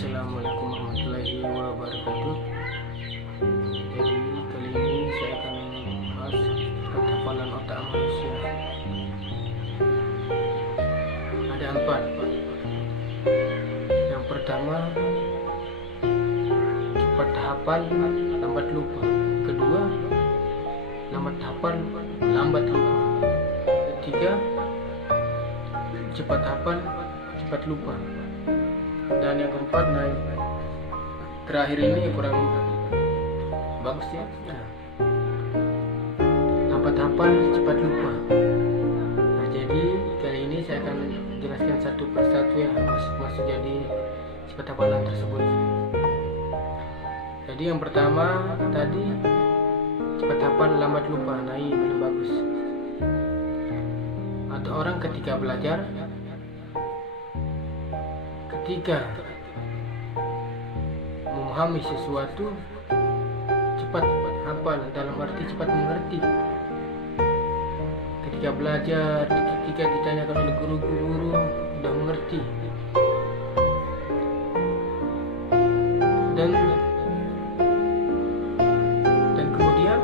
Assalamualaikum warahmatullahi wabarakatuh. Jadi kali ini saya akan membahas hafalan otak manusia. Ada 4. Yang pertama, cepat hafal, lambat lupa. Kedua, lambat hafal, lambat lupa. Ketiga, cepat hafal, cepat lupa. Dan yang keempat, terakhir ini kurang bagus ya. Lambat hafal, cepat lupa. Nah, jadi kali ini saya akan jelaskan satu persatu ya masuk jadi sifat hafalan tersebut. Jadi yang pertama tadi cepat hafal, lambat lupa. Nah, ini paling bagus. Atau orang ketika belajar, ketika memahami sesuatu cepat hafal, dalam arti cepat mengerti. Ketika belajar, ketika ditanyakan oleh guru-guru, sudah mengerti. Dan kemudian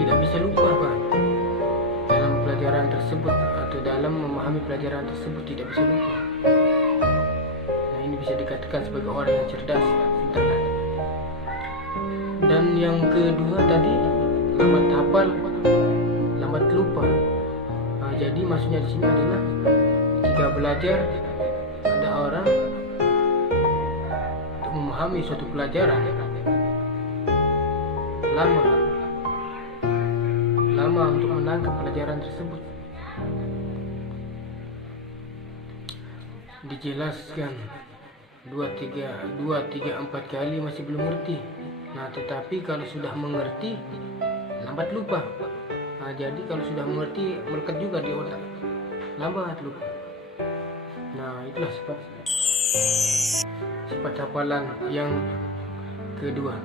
tidak bisa lupa Pak, dalam pelajaran tersebut atau dalam memahami pelajaran tersebut tidak bisa lupa. Nah, ini bisa dikatakan sebagai orang yang cerdas, pintar. Dan yang kedua tadi lambat hafal, lambat lupa. Nah, jadi maksudnya di sini adalah ketika belajar ada orang untuk memahami suatu pelajaran lama untuk menangkap pelajaran tersebut. Dijelaskan 2, 3, 4 kali masih belum ngerti. Nah, tetapi kalau sudah mengerti lambat lupa. Nah, jadi kalau sudah mengerti melekat juga di otak, lambat lupa. Nah, itulah sifat hafalan yang kedua.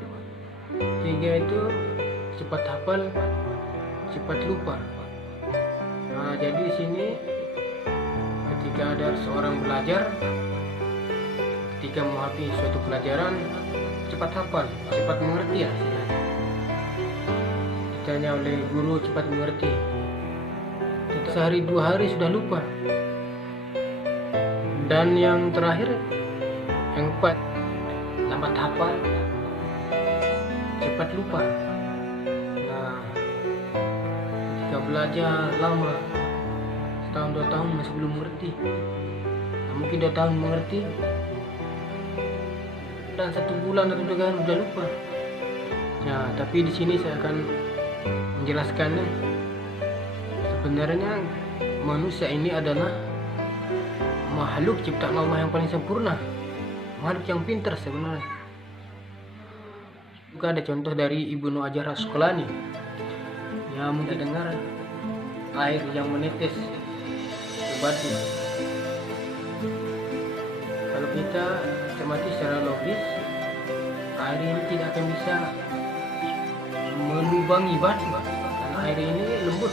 Tiga itu cepat hafal, cepat lupa. Nah, jadi di sini ketika ada seorang belajar, ketika memahami suatu pelajaran, cepat hafal, cepat mengerti ya. Ditanya oleh guru, cepat mengerti. Sehari 2 hari sudah lupa. Dan yang terakhir, yang 4, lambat hafal, cepat lupa. Nah, ketika belajar lama, 1-2 tahun masih belum mengerti. Nah, mungkin 2 tahun mengerti, dan 1 bulan atau 2 bulan sudah lupa. Nah, tapi di sini saya akan menjelaskannya. Sebenarnya manusia ini adalah makhluk ciptaan Allah yang paling sempurna, makhluk yang pintar sebenarnya. Juga ada contoh dari Ibnu Hajar Asqalani. Ya, mungkin dengar air yang menetes ke batu. Kalau kita cermati secara logis, air ini tidak akan bisa melubangi batu karena air ini lembut.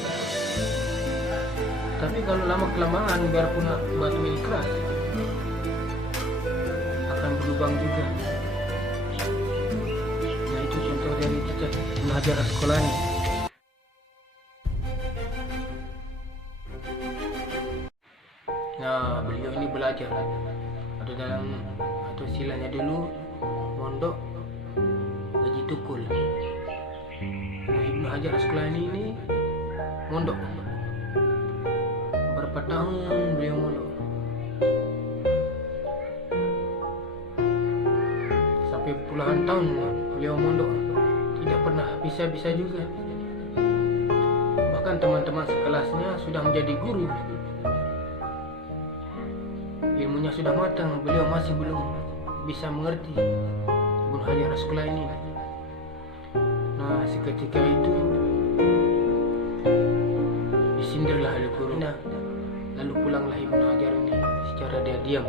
Tapi kalau lama kelamaan, biarpun batu ini keras, akan berlubang juga. Nah, itu contoh dari Ibnu Hajar Asqalani. Nah, beliau ini belajar atau istilahnya dulu mondok Haji Tukul. Nah, Ibnu Hajar Asqalani ini mondok berapa tahun beliau mondok, sampai puluhan tahun beliau mondok, tidak pernah bisa juga. Bahkan teman-teman sekelasnya sudah menjadi guru, ilmunya sudah matang, beliau masih belum bisa mengerti Ibnu Hajar Asqalani. Nah, seketika itu disindirlah oleh gurunya. Lalu pulanglah Ibnu Hajar ini secara diam.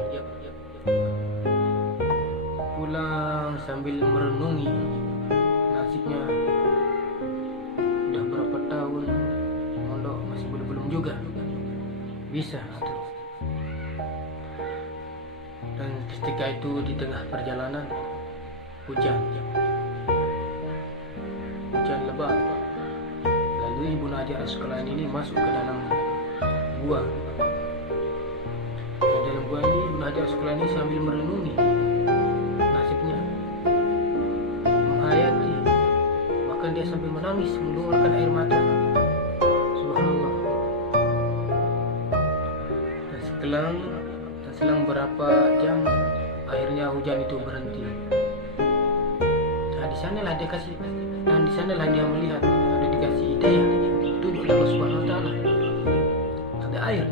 Pulang sambil merenungi nasibnya. Udah berapa tahun mondok masih belum juga bisa. Ketika itu di tengah perjalanan hujan lebat. Lalu Ibnu Hajar Asqalani ini masuk ke dalam gua. Di dalam gua ini Ibnu Hajar Asqalani sambil merenungi nasibnya, menghayati, bahkan dia sambil menangis mengeluarkan air mata. Subhanallah. Dan selang berapa jam akhirnya hujan itu berhenti. Nah, di sanalah dia melihat, ada dikasih hidayah, tunjuk oleh Allah Subhanahu wa taala. Ada air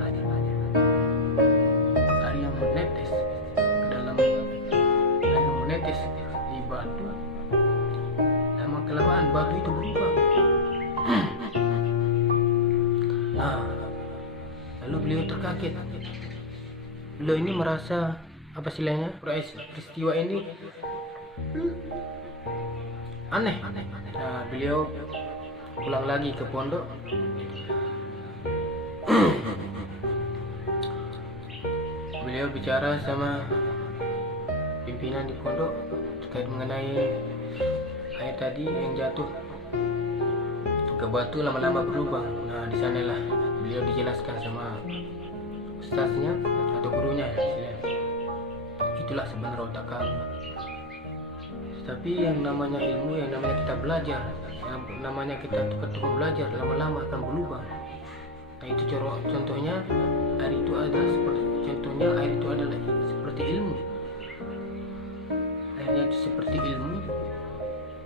yang menetes ke dalam, air yang menetes di batu. Lama kelamaan batu itu berubah. Nah, lalu beliau terkaget. Beliau ini merasa apa istilahnya, peristiwa ini aneh. Nah, beliau pulang lagi ke pondok. Beliau bicara sama pimpinan di pondok terkait mengenai air tadi yang jatuh ke batu lama-lama berubah. Nah, di sanalah beliau dijelaskan sama ustaznya atau gurunya. Itulah sebenarnya otak kamu. Tapi yang namanya ilmu, yang namanya kita belajar, yang namanya kita tukar-tukar belajar, lama-lama akan berubah. Nah, itu contohnya air itu adalah seperti ilmu. Airnya itu seperti ilmu,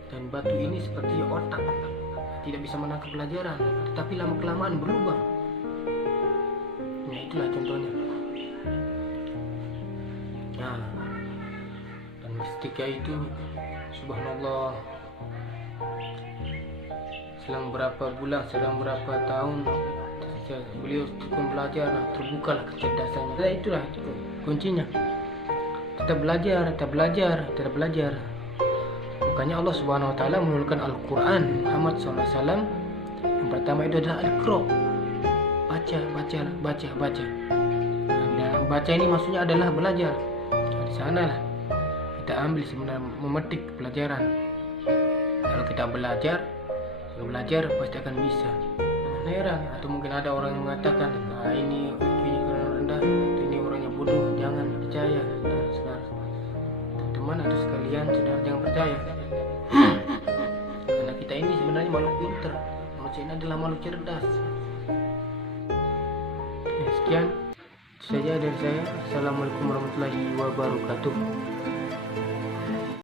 dan batu ini seperti otak, tidak bisa menangkap pelajaran, tetapi lama-kelamaan berubah. Nah, itulah contohnya. Nah, dan ketika itu subhanallah, selang berapa bulan, selang berapa tahun beliau tekun belajar, terbukalah kecerdasannya. Nah, itulah kuncinya. Tetap belajar. Makanya Allah Subhanahu wa taala menurunkan Al-Qur'an Muhammad SAW. Yang pertama itu adalah Al-Qur'an. Baca. Dan baca ini maksudnya adalah belajar. Di sanalah kita ambil sebenarnya, memetik pelajaran. Kalau kita belajar pasti akan bisa. Heran, atau mungkin ada orang yang mengatakan, nah ini kurang rendah, atau ini orangnya bodoh, jangan percaya. Nah, teman-teman atau sekalian, saudara, jangan percaya. Karena kita ini sebenarnya makhluk pintar, manusia ini adalah makhluk cerdas. Sekian saja dari saya. Assalamualaikum warahmatullahi wabarakatuh.